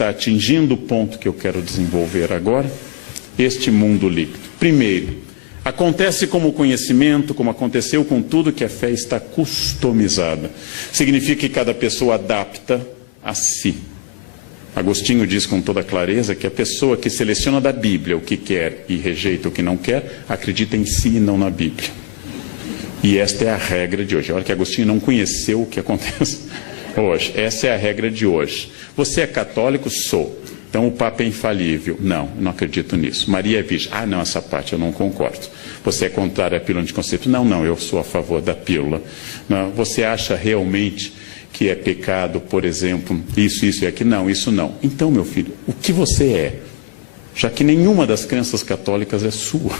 está atingindo o ponto que eu quero desenvolver agora, este mundo líquido. Primeiro, acontece como o conhecimento, como aconteceu com tudo, que a fé está customizada. Significa que cada pessoa adapta a si. Agostinho diz com toda clareza que a pessoa que seleciona da Bíblia o que quer e rejeita o que não quer, acredita em si e não na Bíblia. E esta é a regra de hoje. Olha que Agostinho não conheceu o que acontece hoje. Essa é a regra de hoje. Você é católico? Sou. Então o Papa é infalível. Não, não acredito nisso. Maria é virgem. Ah, não, essa parte eu não concordo. Você é contrário à pílula anticonceptiva? Não, não, eu sou a favor da pílula. Não, você acha realmente que é pecado, por exemplo, isso e aquilo? Não, isso não. Então, meu filho, o que você é? Já que nenhuma das crenças católicas é sua.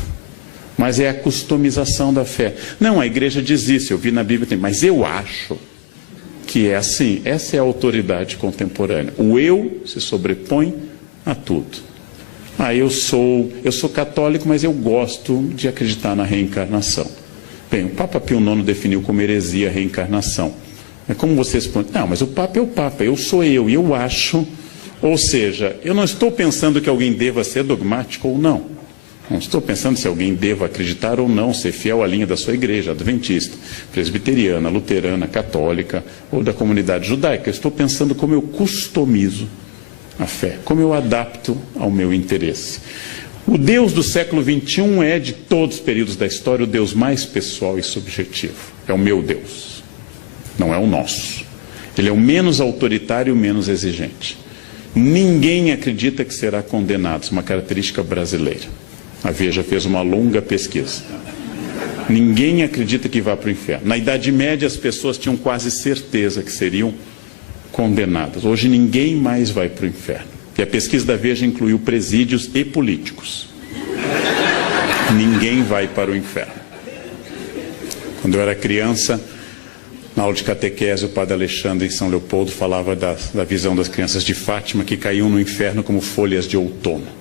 Mas é a customização da fé. Não, a igreja diz isso, eu vi na Bíblia, mas eu acho que é assim. Essa é a autoridade contemporânea. O eu se sobrepõe a tudo. Ah, eu sou católico, mas eu gosto de acreditar na reencarnação. Bem, o Papa Pio IX definiu como heresia a reencarnação. É como vocês perguntam, não, mas o Papa é o Papa, eu sou eu, e eu acho. Ou seja, eu não estou pensando que alguém deva ser dogmático ou não. Não estou pensando se alguém deva acreditar ou não, ser fiel à linha da sua igreja, adventista, presbiteriana, luterana, católica ou da comunidade judaica. Eu estou pensando como eu customizo a fé, como eu adapto ao meu interesse. O Deus do século XXI é, de todos os períodos da história, o Deus mais pessoal e subjetivo. É o meu Deus, não é o nosso. Ele é o menos autoritário e o menos exigente. Ninguém acredita que será condenado, isso é uma característica brasileira. A Veja fez uma longa pesquisa. Ninguém acredita que vá para o inferno. Na Idade Média, as pessoas tinham quase certeza que seriam condenadas. Hoje, ninguém mais vai para o inferno. E a pesquisa da Veja incluiu presídios e políticos. Ninguém vai para o inferno. Quando eu era criança, na aula de catequese, o padre Alexandre, em São Leopoldo, falava da visão das crianças de Fátima, que caíam no inferno como folhas de outono.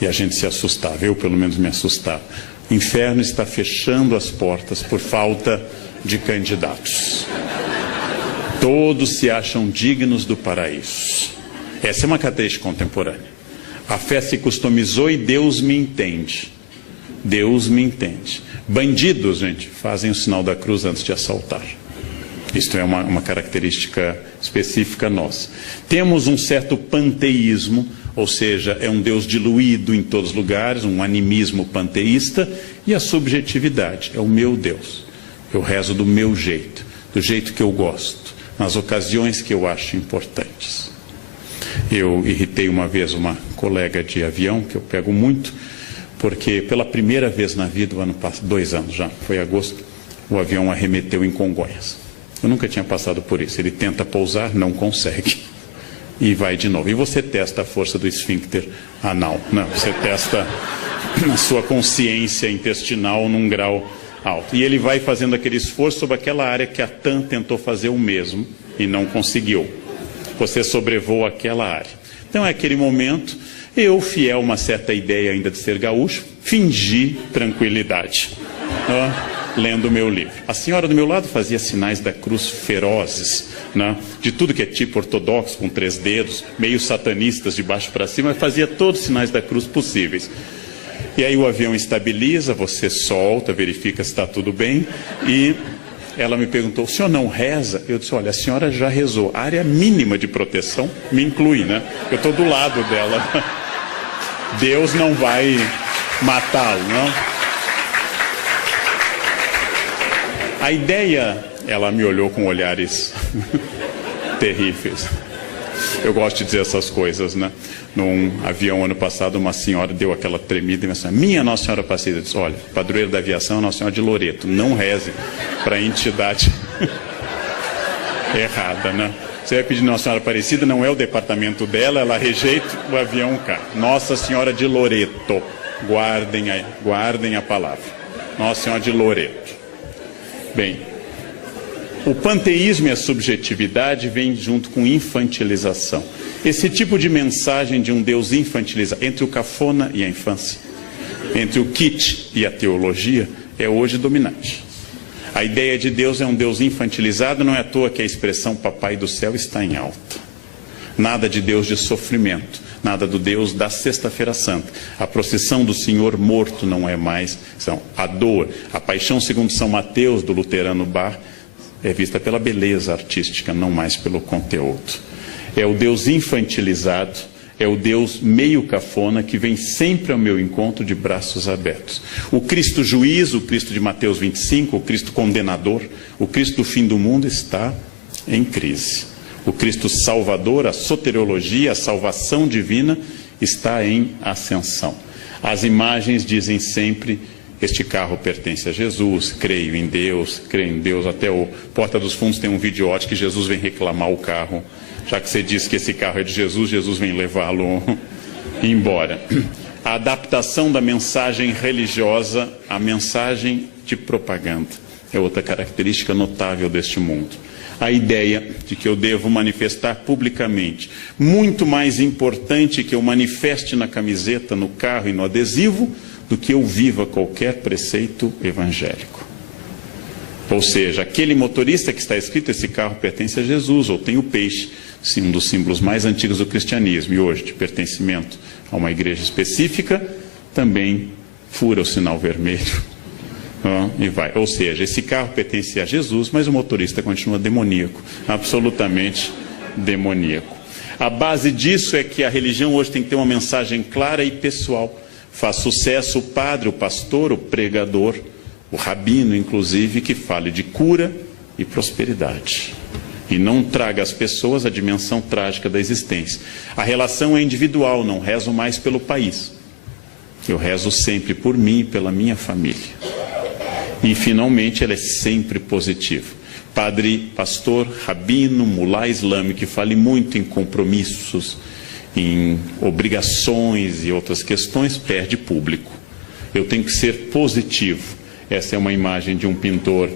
E a gente se assustava, eu pelo menos me assustava. O inferno está fechando as portas por falta de candidatos. Todos se acham dignos do paraíso. Essa é uma característica contemporânea. A fé se customizou e Deus me entende. Deus me entende. Bandidos, gente, fazem o sinal da cruz antes de assaltar. Isto é uma característica específica nossa. Temos um certo panteísmo, ou seja, é um Deus diluído em todos os lugares, um animismo panteísta, e a subjetividade, é o meu Deus. Eu rezo do meu jeito, do jeito que eu gosto, nas ocasiões que eu acho importantes. Eu irritei uma vez uma colega de avião, que eu pego muito, porque pela primeira vez na vida, o ano passado, 2 anos já, foi agosto, o avião arremeteu em Congonhas. Eu nunca tinha passado por isso. Ele tenta pousar, não consegue. E vai de novo. E você testa a força do esfíncter anal. Não, você testa a sua consciência intestinal num grau alto. E ele vai fazendo aquele esforço sobre aquela área que a TAM tentou fazer o mesmo e não conseguiu. Você sobrevoa aquela área. Então é aquele momento, eu, fiel a uma certa ideia ainda de ser gaúcho, fingi tranquilidade. Lendo o meu livro. A senhora do meu lado fazia sinais da cruz ferozes, né? De tudo que é tipo ortodoxo, com 3 dedos, meio satanistas de baixo para cima, fazia todos os sinais da cruz possíveis. E aí o avião estabiliza, você solta, verifica se está tudo bem, e ela me perguntou, o senhor não reza? Eu disse, olha, a senhora já rezou, a área mínima de proteção me inclui, né? Eu estou do lado dela. Deus não vai matá-lo, não? A ideia, ela me olhou com olhares terríveis. Eu gosto de dizer essas coisas, né? Num avião ano passado, uma senhora deu aquela tremida e me disse, minha Nossa Senhora Aparecida. Eu disse, olha, padroeiro da aviação é Nossa Senhora de Loreto. Não reze para a entidade errada, né? Você vai pedir Nossa Senhora Aparecida, não é o departamento dela, ela rejeita, o avião cai. Nossa Senhora de Loreto. Guardem a palavra. Nossa Senhora de Loreto. Bem, o panteísmo e a subjetividade vêm junto com infantilização. Esse tipo de mensagem de um Deus infantilizado, entre o cafona e a infância, entre o kitsch e a teologia, é hoje dominante. A ideia de Deus é um Deus infantilizado, não é à toa que a expressão Papai do Céu está em alta. Nada de Deus de sofrimento, nada do Deus da Sexta-feira Santa. A procissão do Senhor morto não é mais, a dor, a paixão segundo São Mateus, do luterano Bach, é vista pela beleza artística, não mais pelo conteúdo. É o Deus infantilizado, é o Deus meio cafona que vem sempre ao meu encontro de braços abertos. O Cristo juiz, o Cristo de Mateus 25, o Cristo condenador, o Cristo do fim do mundo está em crise. O Cristo salvador, a soteriologia, a salvação divina está em ascensão. As imagens dizem sempre: este carro pertence a Jesus, creio em Deus, até o Porta dos Fundos tem um videote que Jesus vem reclamar o carro. Já que você disse que esse carro é de Jesus, Jesus vem levá-lo embora. A adaptação da mensagem religiosa à mensagem de propaganda é outra característica notável deste mundo. A ideia de que eu devo manifestar publicamente, muito mais importante que eu manifeste na camiseta, no carro e no adesivo, do que eu viva qualquer preceito evangélico. Ou seja, aquele motorista que está escrito, esse carro pertence a Jesus, ou tem o peixe, sim, um dos símbolos mais antigos do cristianismo, e hoje de pertencimento a uma igreja específica, também fura o sinal vermelho e vai. Ou seja, esse carro pertence a Jesus, mas o motorista continua demoníaco, absolutamente demoníaco. A base disso é que a religião hoje tem que ter uma mensagem clara e pessoal. Faz sucesso o padre, o pastor, o pregador, o rabino, inclusive, que fale de cura e prosperidade. E não traga às pessoas a dimensão trágica da existência. A relação é individual, não rezo mais pelo país. Eu rezo sempre por mim e pela minha família. E, finalmente, ela é sempre positiva. Padre, pastor, rabino, mulá islâmico, que fale muito em compromissos, em obrigações e outras questões, perde público. Eu tenho que ser positivo. Essa é uma imagem de um pintor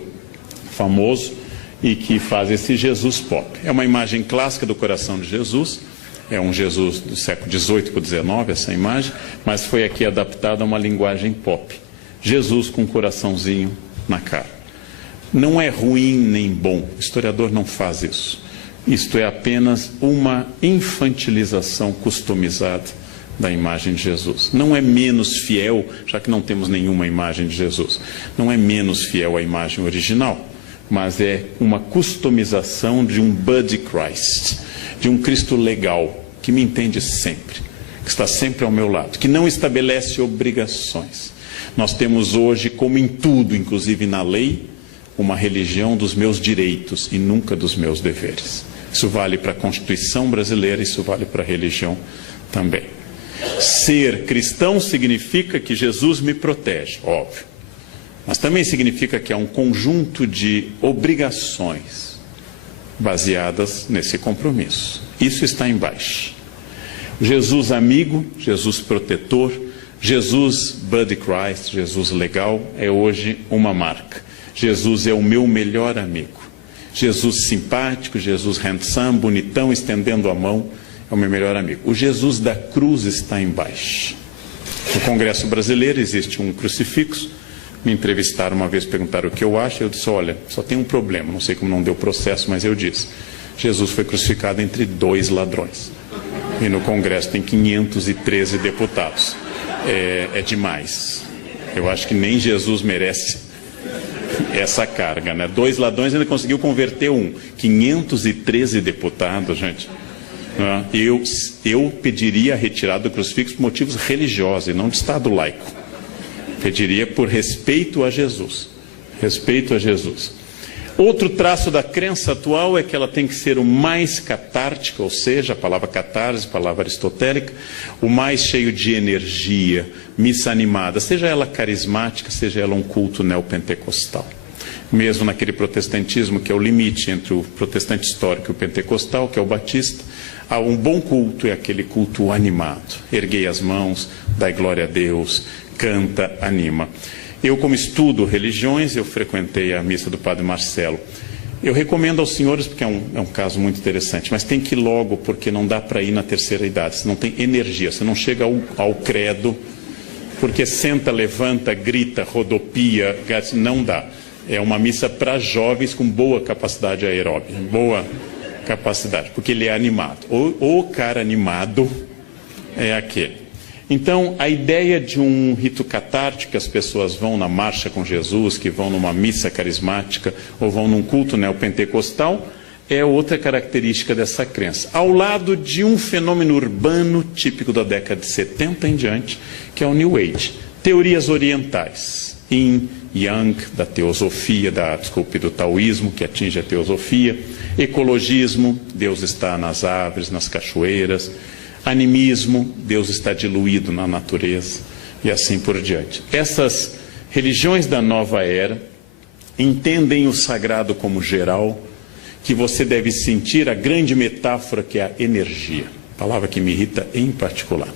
famoso e que faz esse Jesus pop. É uma imagem clássica do coração de Jesus, é um Jesus do século XVIII para o XIX, essa imagem, mas foi aqui adaptada a uma linguagem pop. Jesus com um coraçãozinho na cara. Não é ruim nem bom, o historiador não faz isso. Isto é apenas uma infantilização customizada da imagem de Jesus. Não é menos fiel, já que não temos nenhuma imagem de Jesus. Não é menos fiel à imagem original, mas é uma customização de um Buddy Christ, de um Cristo legal, que me entende sempre, que está sempre ao meu lado, que não estabelece obrigações. Nós temos hoje, como em tudo, inclusive na lei, uma religião dos meus direitos e nunca dos meus deveres. Isso vale para a Constituição brasileira, isso vale para a religião também. Ser cristão significa que Jesus me protege, óbvio. Mas também significa que há um conjunto de obrigações baseadas nesse compromisso. Isso está embaixo. Jesus amigo, Jesus protetor, Jesus Buddy Christ, Jesus legal, é hoje uma marca. Jesus é o meu melhor amigo. Jesus simpático, Jesus handsome, bonitão, estendendo a mão, é o meu melhor amigo. O Jesus da cruz está embaixo. No Congresso Brasileiro existe um crucifixo. Me entrevistaram uma vez, perguntaram o que eu acho. Eu disse, olha, só tem um problema, não sei como não deu processo, mas eu disse. Jesus foi crucificado entre 2 ladrões. E no Congresso tem 513 deputados. É demais. Eu acho que nem Jesus merece essa carga, né? 2 ladrões ainda conseguiu converter um. 513 deputados, gente. Eu pediria a retirada do crucifixo por motivos religiosos e não de Estado laico. Pediria por respeito a Jesus. Respeito a Jesus. Outro traço da crença atual é que ela tem que ser o mais catártica, ou seja, a palavra catarse, palavra aristotélica, o mais cheio de energia, missa animada, seja ela carismática, seja ela um culto neopentecostal. Mesmo naquele protestantismo que é o limite entre o protestante histórico e o pentecostal, que é o batista, há um bom culto, é aquele culto animado. Erguei as mãos, dai glória a Deus, canta, anima. Eu, como estudo religiões, eu frequentei a missa do Padre Marcelo. Eu recomendo aos senhores, porque é um caso muito interessante, mas tem que ir logo, porque não dá para ir na terceira idade, você não tem energia, você não chega ao credo, porque senta, levanta, grita, rodopia, não dá. É uma missa para jovens com boa capacidade aeróbica, capacidade, porque ele é animado. O cara animado é aquele. Então, a ideia de um rito catártico, que as pessoas vão na marcha com Jesus, que vão numa missa carismática, ou vão num culto neopentecostal, é outra característica dessa crença. Ao lado de um fenômeno urbano típico da década de 70 em diante, que é o New Age. Teorias orientais, Yin, Yang, da teosofia, do taoísmo, que atinge a teosofia, ecologismo, Deus está nas árvores, nas cachoeiras, animismo, Deus está diluído na natureza, e assim por diante. Essas religiões da nova era entendem o sagrado como geral, que você deve sentir a grande metáfora que é a energia, palavra que me irrita em particular.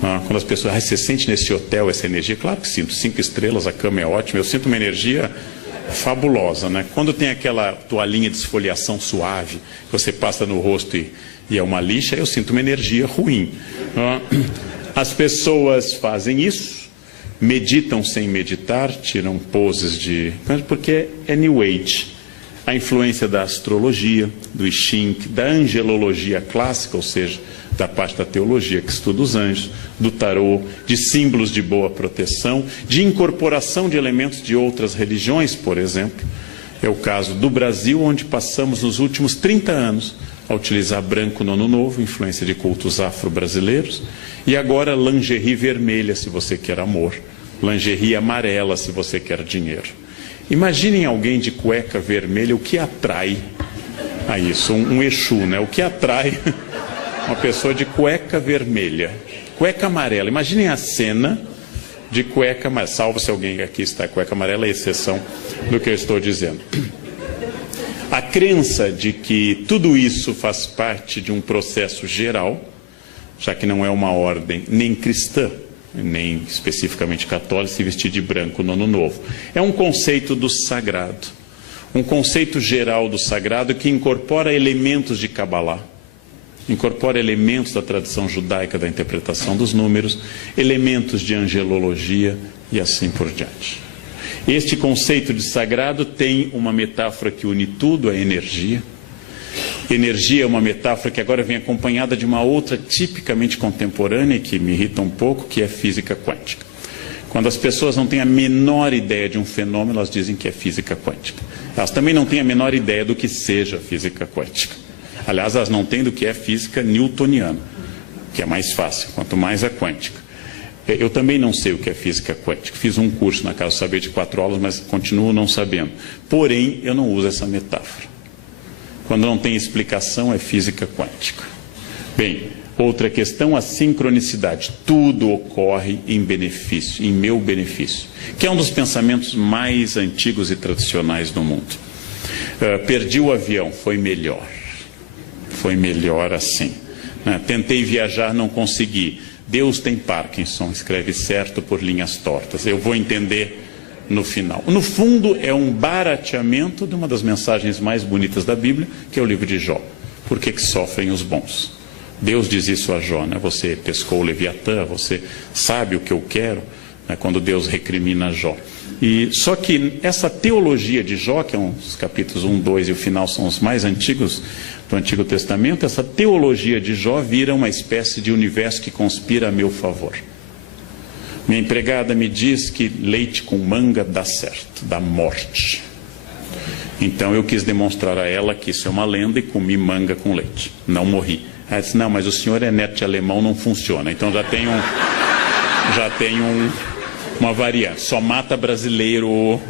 Quando as pessoas, você sente nesse hotel essa energia? Claro que sinto, 5 estrelas, a cama é ótima, eu sinto uma energia fabulosa, né? Quando tem aquela toalhinha de esfoliação suave, que você passa no rosto e é uma lixa, eu sinto uma energia ruim. As pessoas fazem isso, meditam sem meditar, tiram poses porque é New Age. A influência da astrologia, do I Ching, da angelologia clássica, ou seja, da parte da teologia que estuda os anjos, do tarô, de símbolos de boa proteção, de incorporação de elementos de outras religiões, por exemplo. É o caso do Brasil, onde passamos nos últimos 30 anos a utilizar branco no Ano Novo, influência de cultos afro-brasileiros, e agora lingerie vermelha, se você quer amor, lingerie amarela, se você quer dinheiro. Imaginem alguém de cueca vermelha, o que atrai a isso? Um Exu, né? O que atrai uma pessoa de cueca vermelha? Cueca amarela. Imaginem a cena de cueca amarela. Salvo se alguém aqui está cueca amarela, é exceção do que eu estou dizendo. A crença de que tudo isso faz parte de um processo geral, já que não é uma ordem nem cristã, nem especificamente católico, se vestir de branco no Ano Novo. É um conceito do sagrado, um conceito geral do sagrado que incorpora elementos de Kabbalah, incorpora elementos da tradição judaica da interpretação dos números, elementos de angelologia e assim por diante. Este conceito de sagrado tem uma metáfora que une tudo, a energia. Energia é uma metáfora que agora vem acompanhada de uma outra tipicamente contemporânea, que me irrita um pouco, que é física quântica. Quando as pessoas não têm a menor ideia de um fenômeno, elas dizem que é física quântica. Elas também não têm a menor ideia do que seja física quântica. Aliás, elas não têm do que é física newtoniana, que é mais fácil, quanto mais a quântica. Eu também não sei o que é física quântica. Fiz um curso na Casa do Saber de 4 aulas, mas continuo não sabendo. Porém, eu não uso essa metáfora. Quando não tem explicação, é física quântica. Bem, outra questão, a sincronicidade. Tudo ocorre em benefício, em meu benefício, que é um dos pensamentos mais antigos e tradicionais do mundo. Perdi o avião, foi melhor. Foi melhor assim. Tentei viajar, não consegui. Deus tem Parkinson, escreve certo por linhas tortas. Eu vou entender no final. No fundo, é um barateamento de uma das mensagens mais bonitas da Bíblia, que é o livro de Jó. Por que sofrem os bons? Deus diz isso a Jó, né? Você pescou o Leviatã, você sabe o que eu quero, né? Quando Deus recrimina Jó. Só que essa teologia de Jó, que é os capítulos 1, 2 e o final são os mais antigos do Antigo Testamento, essa teologia de Jó vira uma espécie de universo que conspira a meu favor. Minha empregada me diz que leite com manga dá certo, dá morte. Então eu quis demonstrar a ela que isso é uma lenda e comi manga com leite. Não morri. Ela disse, não, mas o senhor é neto de alemão, não funciona. Então já tem uma variante. Só mata brasileiro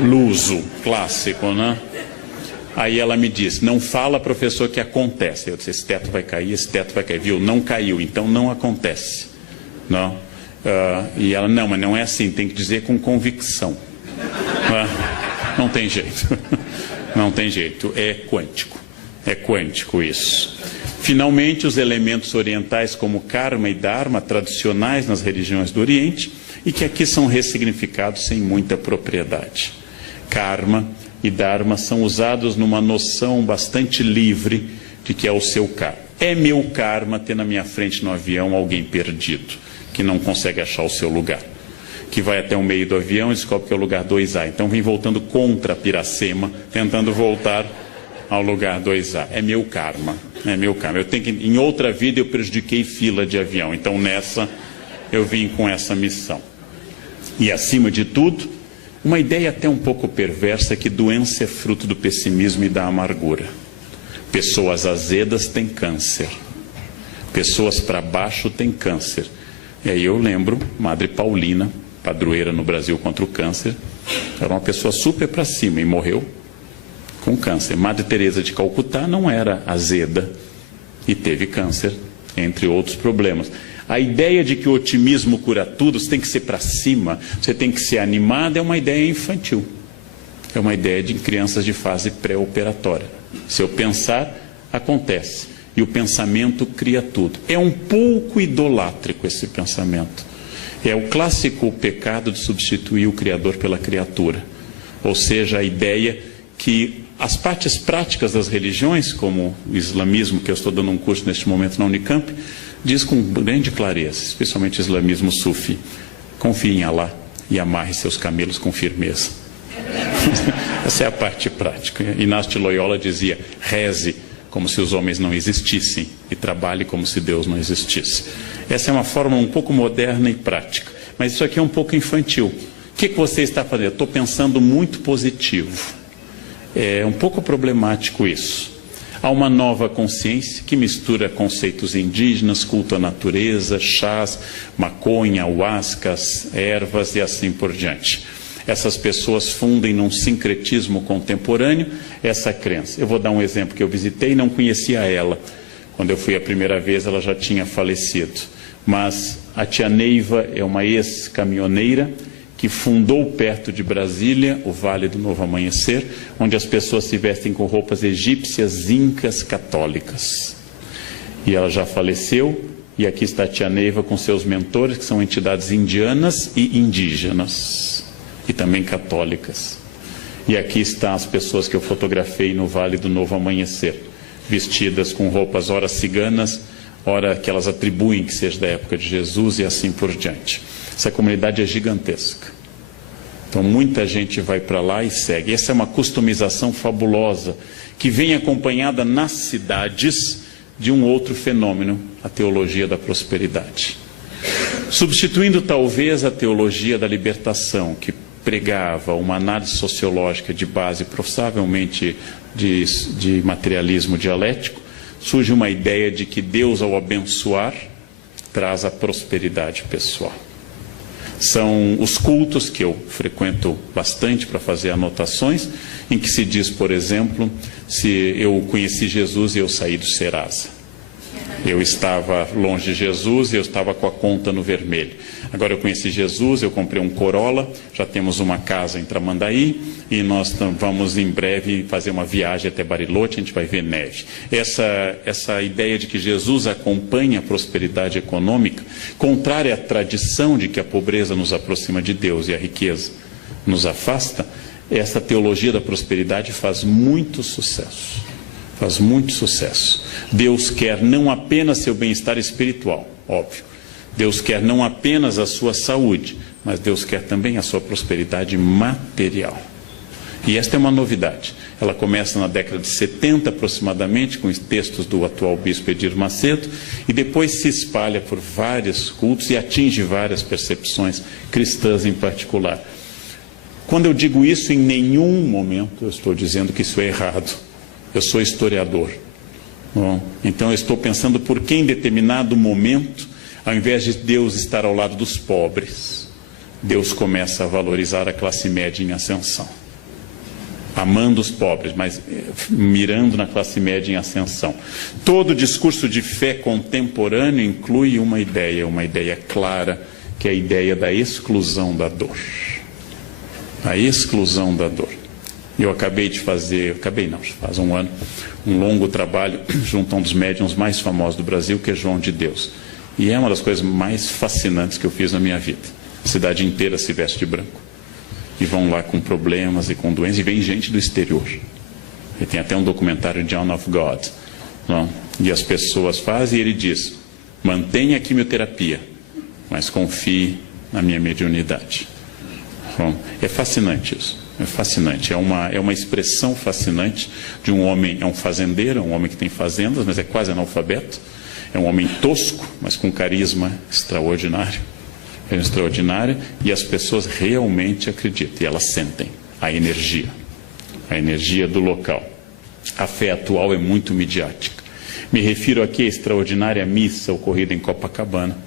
luso, clássico, né? Aí ela me diz, não fala, professor, que acontece. Eu disse, esse teto vai cair, viu? Não caiu, então não acontece. Não. E ela, não, mas não é assim, tem que dizer com convicção. Não tem jeito. Não tem jeito, é quântico isso. Finalmente, os elementos orientais como karma e dharma, tradicionais nas religiões do Oriente, e que aqui são ressignificados sem muita propriedade. Karma e dharma são usados numa noção bastante livre de que é o seu karma. É meu karma ter na minha frente no avião alguém perdido, que não consegue achar o seu lugar, que vai até o meio do avião e descobre que é o lugar 2A. Então vem voltando contra Piracema, tentando voltar ao lugar 2A. É meu karma. É meu karma. Eu tenho que, em outra vida eu prejudiquei fila de avião. Então nessa eu vim com essa missão. E acima de tudo, uma ideia até um pouco perversa que doença é fruto do pessimismo e da amargura. Pessoas azedas têm câncer. Pessoas para baixo têm câncer. E aí eu lembro, Madre Paulina, padroeira no Brasil contra o câncer, era uma pessoa super para cima e morreu com câncer. Madre Teresa de Calcutá não era azeda e teve câncer, entre outros problemas. A ideia de que o otimismo cura tudo, você tem que ser para cima, você tem que ser animado, é uma ideia infantil. É uma ideia de crianças de fase pré-operatória. Se eu pensar, acontece. E o pensamento cria tudo. É um pouco idolátrico esse pensamento. É o clássico pecado de substituir o Criador pela criatura. Ou seja, a ideia que as partes práticas das religiões, como o islamismo, que eu estou dando um curso neste momento na Unicamp, diz com grande clareza, especialmente o islamismo sufi: confie em Alá e amarre seus camelos com firmeza. Essa é a parte prática. Inácio de Loyola dizia: reze como se os homens não existissem e trabalhe como se Deus não existisse. Essa é uma forma um pouco moderna e prática, mas isso aqui é um pouco infantil. O que você está fazendo? Estou pensando muito positivo. É um pouco problemático isso. Há uma nova consciência que mistura conceitos indígenas, culto à natureza, chás, maconha, ayahuascas, ervas e assim por diante. Essas pessoas fundem num sincretismo contemporâneo essa crença. Eu vou dar um exemplo que eu visitei e não conhecia ela. Quando eu fui a primeira vez, ela já tinha falecido. Mas a tia Neiva é uma ex-caminhoneira que fundou perto de Brasília o Vale do Novo Amanhecer, onde as pessoas se vestem com roupas egípcias, incas, católicas. E ela já faleceu, e aqui está a tia Neiva com seus mentores, que são entidades indianas e indígenas, e também católicas. E aqui estão as pessoas que eu fotografei no Vale do Novo Amanhecer, vestidas com roupas ora ciganas, ora que elas atribuem que seja da época de Jesus e assim por diante. Essa comunidade é gigantesca. Então muita gente vai para lá e segue. Essa é uma customização fabulosa, que vem acompanhada nas cidades de um outro fenômeno, a teologia da prosperidade. Substituindo talvez a teologia da libertação, que pregava uma análise sociológica de base provavelmente de materialismo dialético, surge uma ideia de que Deus, ao abençoar, traz a prosperidade pessoal. São os cultos que eu frequento bastante para fazer anotações, em que se diz, por exemplo, se eu conheci Jesus e eu saí do Serasa. Eu estava longe de Jesus e eu estava com a conta no vermelho. Agora eu conheci Jesus, eu comprei um Corolla, já temos uma casa em Tramandaí e nós vamos em breve fazer uma viagem até Bariloche, a gente vai ver neve. Essa ideia de que Jesus acompanha a prosperidade econômica, contrária à tradição de que a pobreza nos aproxima de Deus e a riqueza nos afasta, essa teologia da prosperidade faz muito sucesso. Faz muito sucesso. Deus quer não apenas seu bem-estar espiritual, óbvio. Deus quer não apenas a sua saúde, mas Deus quer também a sua prosperidade material. E esta é uma novidade. Ela começa na década de 70 aproximadamente, com os textos do atual bispo Edir Macedo, e depois se espalha por vários cultos e atinge várias percepções cristãs em particular. Quando eu digo isso, em nenhum momento eu estou dizendo que isso é errado. Eu sou historiador. Bom, então eu estou pensando por que em determinado momento, ao invés de Deus estar ao lado dos pobres, Deus começa a valorizar a classe média em ascensão. Amando os pobres, mas mirando na classe média em ascensão. Todo discurso de fé contemporâneo inclui uma ideia clara, que é a ideia da exclusão da dor. A exclusão da dor. Eu acabei de fazer, faz um ano, um longo trabalho junto a um dos médiuns mais famosos do Brasil, que é João de Deus. E é uma das coisas mais fascinantes que eu fiz na minha vida. A cidade inteira se veste de branco. E vão lá com problemas e com doenças, e vem gente do exterior. E tem até um documentário, John of God. Não? E as pessoas fazem, e ele diz: mantenha a quimioterapia, mas confie na minha mediunidade. Bom, é fascinante isso. É fascinante, é uma expressão fascinante de um homem, é um fazendeiro, é um homem que tem fazendas, mas é quase analfabeto. É um homem tosco, mas com carisma extraordinário. É extraordinário, e as pessoas realmente acreditam, e elas sentem a energia do local. A fé atual é muito midiática. Me refiro aqui à extraordinária missa ocorrida em Copacabana,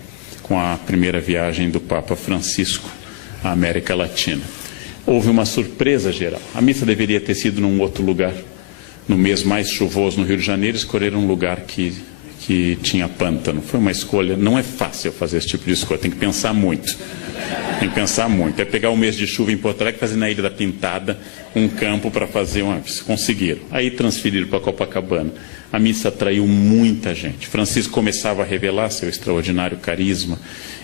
com a primeira viagem do Papa Francisco à América Latina. Houve uma surpresa geral. A missa deveria ter sido num outro lugar. No mês mais chuvoso no Rio de Janeiro, escolheram um lugar que tinha pântano. Foi uma escolha, não é fácil fazer esse tipo de escolha, tem que pensar muito. Tem que pensar muito. É pegar o mês de chuva em Porto Alegre e fazer na Ilha da Pintada um campo para fazer uma... Conseguiram. Aí transferiram para Copacabana. A missa atraiu muita gente. Francisco começava a revelar seu extraordinário carisma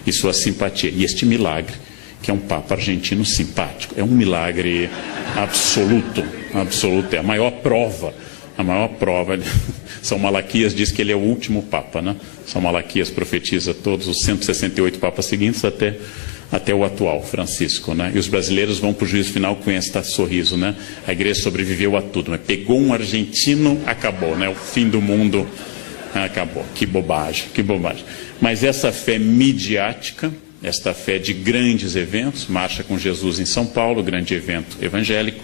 e sua simpatia. E este milagre, que é um Papa argentino simpático, é um milagre absoluto, absoluto. É a maior prova. São Malaquias diz que ele é o último Papa, né? São Malaquias profetiza todos os 168 Papas seguintes até o atual, Francisco, né? E os brasileiros vão para o juízo final com este sorriso, né? A igreja sobreviveu a tudo, mas pegou um argentino, acabou, né? O fim do mundo acabou. Que bobagem, que bobagem. Mas essa fé midiática, esta fé de grandes eventos, Marcha com Jesus em São Paulo, grande evento evangélico,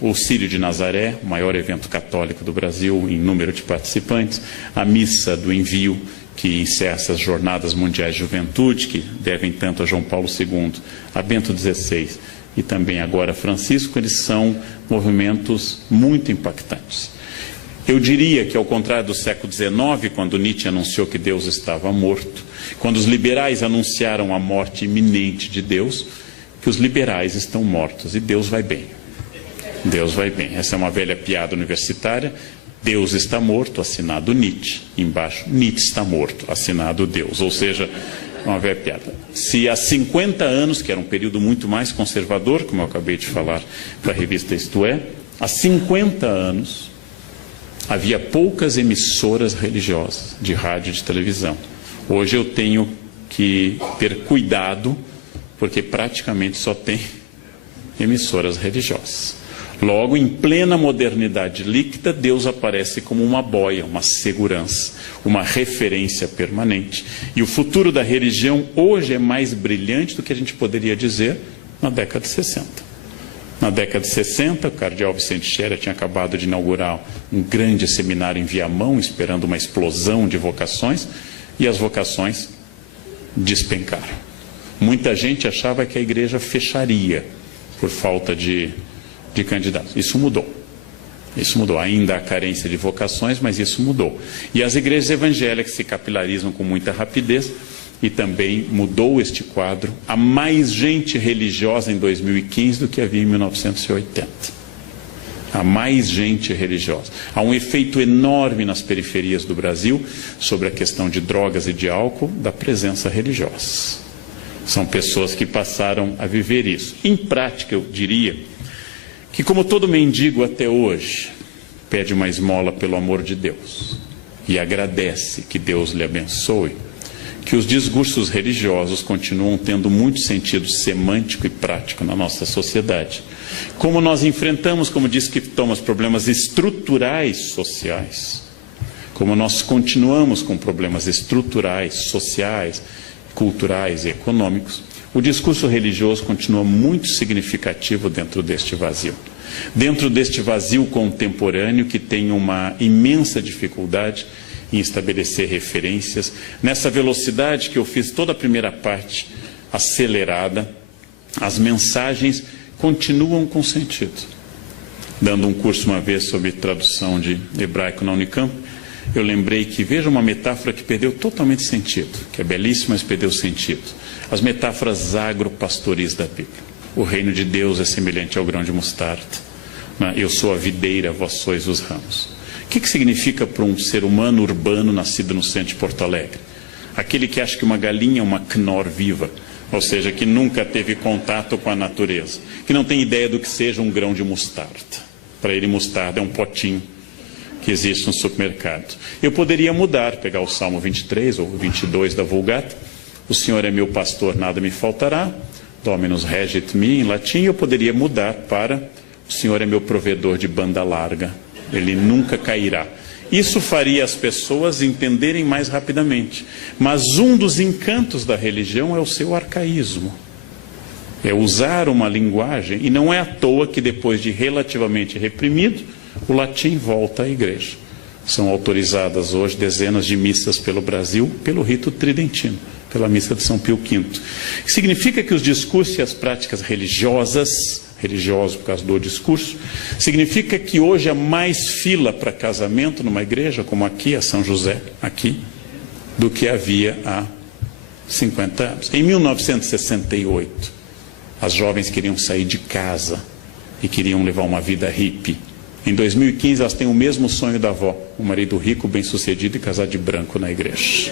o Círio de Nazaré, o maior evento católico do Brasil em número de participantes, a Missa do Envio, que encerra essas Jornadas Mundiais de Juventude, que devem tanto a João Paulo II, a Bento XVI e também agora a Francisco, eles são movimentos muito impactantes. Eu diria que, ao contrário do século XIX, quando Nietzsche anunciou que Deus estava morto, quando os liberais anunciaram a morte iminente de Deus, que os liberais estão mortos e Deus vai bem. Deus vai bem. Essa é uma velha piada universitária. Deus está morto, assinado Nietzsche. Embaixo, Nietzsche está morto, assinado Deus. Ou seja, uma velha piada. Se há 50 anos, que era um período muito mais conservador, como eu acabei de falar para a revista Isto É, há 50 anos havia poucas emissoras religiosas de rádio e de televisão. Hoje eu tenho que ter cuidado, porque praticamente só tem emissoras religiosas. Logo, em plena modernidade líquida, Deus aparece como uma boia, uma segurança, uma referência permanente. E o futuro da religião hoje é mais brilhante do que a gente poderia dizer na década de 60. Na década de 60, o cardeal Vicente Scherer tinha acabado de inaugurar um grande seminário em Viamão, esperando uma explosão de vocações, e as vocações despencaram. Muita gente achava que a igreja fecharia por falta de candidatos. Isso mudou. Isso mudou. Ainda há carência de vocações, mas isso mudou. E as igrejas evangélicas se capilarizam com muita rapidez e também mudou este quadro. Há mais gente religiosa em 2015 do que havia em 1980. Há mais gente religiosa. Há um efeito enorme nas periferias do Brasil sobre a questão de drogas e de álcool, da presença religiosa. São pessoas que passaram a viver isso. Em prática, eu diria que, como todo mendigo até hoje, pede uma esmola pelo amor de Deus e agradece que Deus lhe abençoe, que os discursos religiosos continuam tendo muito sentido semântico e prático na nossa sociedade. Como nós enfrentamos, como disse que Thomas, problemas estruturais sociais, como nós continuamos com problemas estruturais, sociais, culturais e econômicos, o discurso religioso continua muito significativo dentro deste vazio. Dentro deste vazio contemporâneo que tem uma imensa dificuldade em estabelecer referências, nessa velocidade que eu fiz toda a primeira parte acelerada, as mensagens continuam com sentido. Dando um curso uma vez sobre tradução de hebraico na Unicamp, eu lembrei que, veja uma metáfora que perdeu totalmente sentido, que é belíssima, mas perdeu sentido. As metáforas agropastoris da Bíblia. O reino de Deus é semelhante ao grão de mostarda. Eu sou a videira, vós sois os ramos. O que significa para um ser humano urbano nascido no centro de Porto Alegre? Aquele que acha que uma galinha é uma Knorr viva, ou seja, que nunca teve contato com a natureza, que não tem ideia do que seja um grão de mostarda. Para ele, mostarda é um potinho que existe no supermercado. Eu poderia mudar, pegar o Salmo 23 ou 22 da Vulgata. O Senhor é meu pastor, nada me faltará. Dominus regit me, em latim, eu poderia mudar para o Senhor é meu provedor de banda larga, Ele nunca cairá. Isso faria as pessoas entenderem mais rapidamente. Mas um dos encantos da religião é o seu arcaísmo. É usar uma linguagem, e não é à toa que depois de relativamente reprimido, o latim volta à igreja. São autorizadas hoje dezenas de missas pelo Brasil, pelo rito tridentino, pela missa de São Pio V. Significa que os discursos e as práticas religiosos por causa do discurso, significa que hoje há mais fila para casamento numa igreja, como aqui, a São José, aqui, do que havia há 50 anos. Em 1968, as jovens queriam sair de casa e queriam levar uma vida hippie. Em 2015, elas têm o mesmo sonho da avó, um marido rico, bem-sucedido e casar de branco na igreja.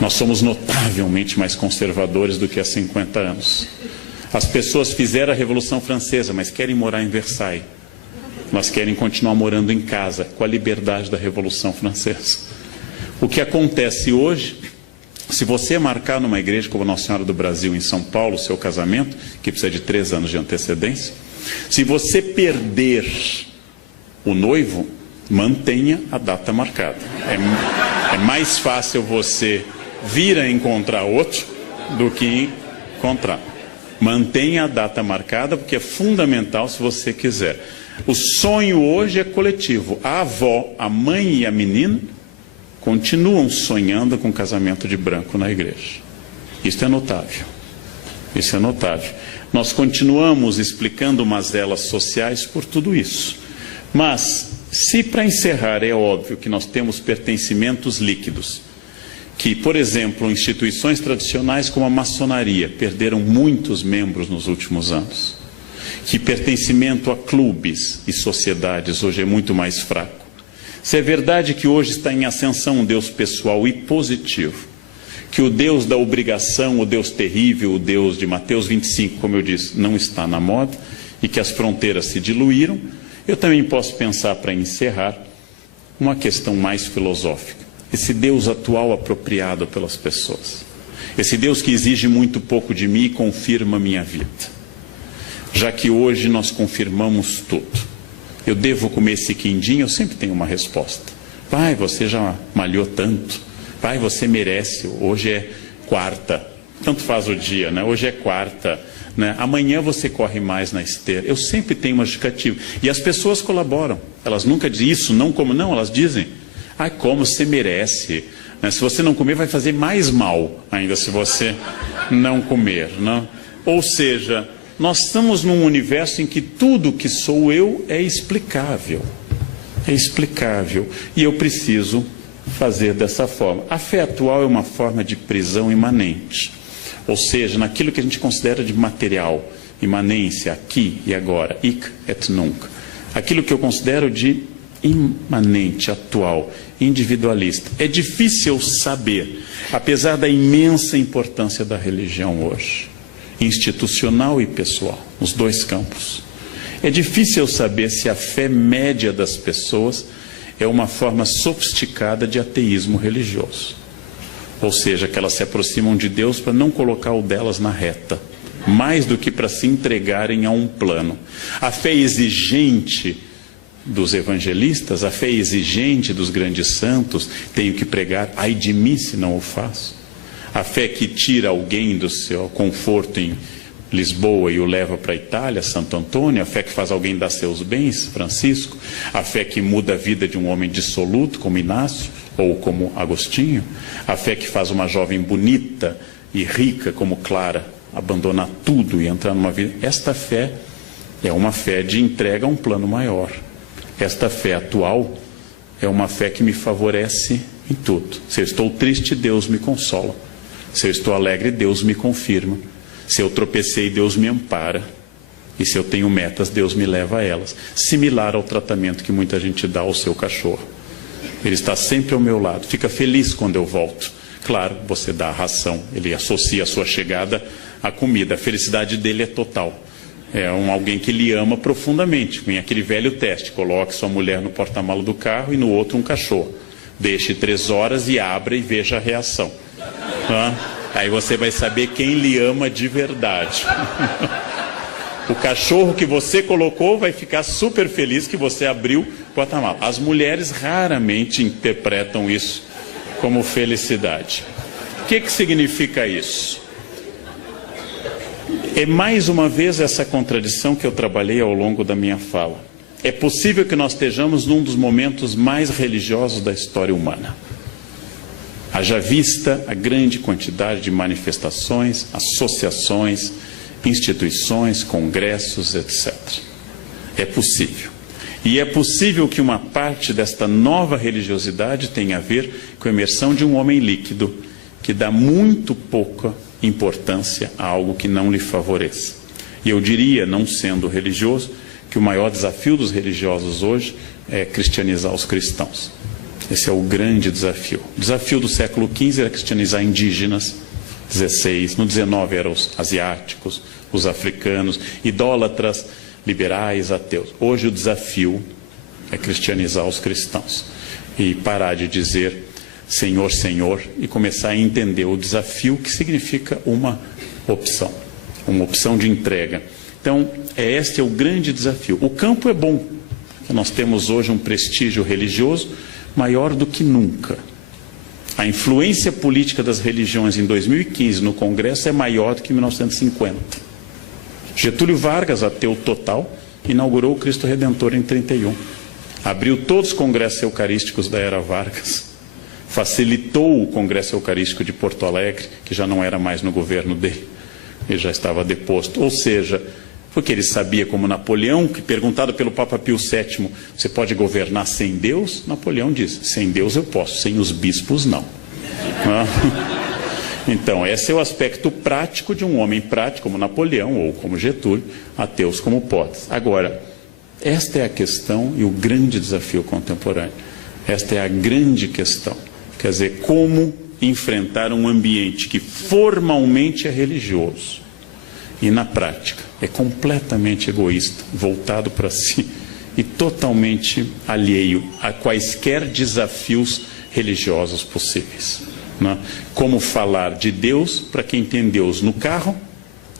Nós somos notavelmente mais conservadores do que há 50 anos. As pessoas fizeram a Revolução Francesa, mas querem morar em Versailles. Elas querem continuar morando em casa, com a liberdade da Revolução Francesa. O que acontece hoje, se você marcar numa igreja como Nossa Senhora do Brasil, em São Paulo, o seu casamento, que precisa de 3 anos de antecedência, se você perder o noivo, mantenha a data marcada. É mais fácil você vir a encontrar outro do que encontrar. Mantenha a data marcada, porque é fundamental se você quiser. O sonho hoje é coletivo. A avó, a mãe e a menina continuam sonhando com casamento de branco na igreja. Isso é notável. Isso é notável. Nós continuamos explicando mazelas sociais por tudo isso. Mas, se para encerrar é óbvio que nós temos pertencimentos líquidos, que, por exemplo, instituições tradicionais como a maçonaria perderam muitos membros nos últimos anos, que pertencimento a clubes e sociedades hoje é muito mais fraco. Se é verdade que hoje está em ascensão um Deus pessoal e positivo, que o Deus da obrigação, o Deus terrível, o Deus de Mateus 25, como eu disse, não está na moda, e que as fronteiras se diluíram, eu também posso pensar, para encerrar, uma questão mais filosófica. Esse Deus atual apropriado pelas pessoas. Esse Deus que exige muito pouco de mim e confirma a minha vida. Já que hoje nós confirmamos tudo. Eu devo comer esse quindim? Eu sempre tenho uma resposta. Pai, você já malhou tanto. Pai, você merece. Hoje é quarta. Tanto faz o dia, né? Hoje é quarta. Né? Amanhã você corre mais na esteira. Eu sempre tenho uma justificativa. E as pessoas colaboram. Elas nunca dizem isso, não como. Não, elas dizem... Ah, como você merece. Né? Se você não comer, vai fazer mais mal ainda se você não comer. Não? Ou seja, nós estamos num universo em que tudo que sou eu é explicável. É explicável. E eu preciso fazer dessa forma. A fé atual é uma forma de prisão imanente. Ou seja, naquilo que a gente considera de material, imanência, aqui e agora, hic et nunc. Aquilo que eu considero de imanente, atual, individualista. É difícil saber, apesar da imensa importância da religião hoje, institucional e pessoal, nos dois campos. É difícil saber se a fé média das pessoas é uma forma sofisticada de ateísmo religioso. Ou seja, que elas se aproximam de Deus para não colocar o delas na reta, mais do que para se entregarem a um plano. A fé exigente dos evangelistas, a fé exigente dos grandes santos, tenho que pregar, ai de mim se não o faço. A fé que tira alguém do seu conforto em Lisboa e o leva para a Itália, Santo Antônio, a fé que faz alguém dar seus bens, Francisco, a fé que muda a vida de um homem dissoluto, como Inácio, ou como Agostinho, a fé que faz uma jovem bonita e rica, como Clara, abandonar tudo e entrar numa vida. Esta fé é uma fé de entrega a um plano maior. Esta fé atual é uma fé que me favorece em tudo. Se eu estou triste, Deus me consola. Se eu estou alegre, Deus me confirma. Se eu tropecei, Deus me ampara. E se eu tenho metas, Deus me leva a elas. Similar ao tratamento que muita gente dá ao seu cachorro. Ele está sempre ao meu lado. Fica feliz quando eu volto. Claro, você dá a ração. Ele associa a sua chegada à comida. A felicidade dele é total. É alguém que lhe ama profundamente. Vem aquele velho teste. Coloque sua mulher no porta-malas do carro e no outro um cachorro. Deixe 3 horas e abra e veja a reação. Tá? Aí você vai saber quem lhe ama de verdade. O cachorro que você colocou vai ficar super feliz que você abriu o porta-malas. As mulheres raramente interpretam isso como felicidade. O que significa isso? É mais uma vez essa contradição que eu trabalhei ao longo da minha fala. É possível que nós estejamos num dos momentos mais religiosos da história humana. Haja vista a grande quantidade de manifestações, associações, instituições, congressos, etc. É possível. E é possível que uma parte desta nova religiosidade tenha a ver com a imersão de um homem líquido, que dá muito pouca importância a algo que não lhe favoreça. E eu diria, não sendo religioso, que o maior desafio dos religiosos hoje é cristianizar os cristãos. Esse é o grande desafio. O desafio do século XV era cristianizar indígenas, XVI, no XIX eram os asiáticos, os africanos, idólatras, liberais, ateus. Hoje o desafio é cristianizar os cristãos e parar de dizer Senhor, Senhor, e começar a entender o desafio que significa uma opção de entrega. Então, este é o grande desafio. O campo é bom. Nós temos hoje um prestígio religioso maior do que nunca. A influência política das religiões em 2015 no Congresso é maior do que em 1950. Getúlio Vargas, ateu total, inaugurou o Cristo Redentor em 31. Abriu todos os congressos eucarísticos da era Vargas. Facilitou o Congresso Eucarístico de Porto Alegre, que já não era mais no governo dele. Ele já estava deposto. Ou seja, porque ele sabia, como Napoleão, que perguntado pelo Papa Pio VII, você pode governar sem Deus? Napoleão diz, sem Deus eu posso, sem os bispos não. Então, esse é o aspecto prático de um homem prático, como Napoleão ou como Getúlio, ateus como Potes. Agora, esta é a questão e o grande desafio contemporâneo. Esta é a grande questão. Quer dizer, como enfrentar um ambiente que formalmente é religioso e na prática é completamente egoísta, voltado para si e totalmente alheio a quaisquer desafios religiosos possíveis. Né? Como falar de Deus para quem tem Deus no carro,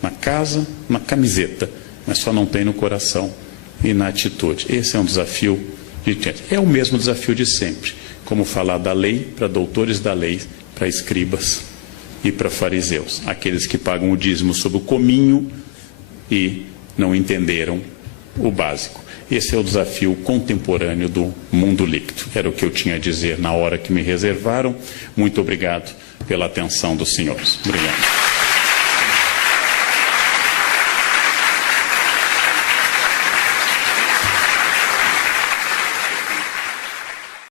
na casa, na camiseta, mas só não tem no coração e na atitude. Esse é um desafio é o mesmo desafio de sempre. Como falar da lei para doutores da lei, para escribas e para fariseus. Aqueles que pagam o dízimo sob o cominho e não entenderam o básico. Esse é o desafio contemporâneo do mundo líquido. Era o que eu tinha a dizer na hora que me reservaram. Muito obrigado pela atenção dos senhores. Obrigado.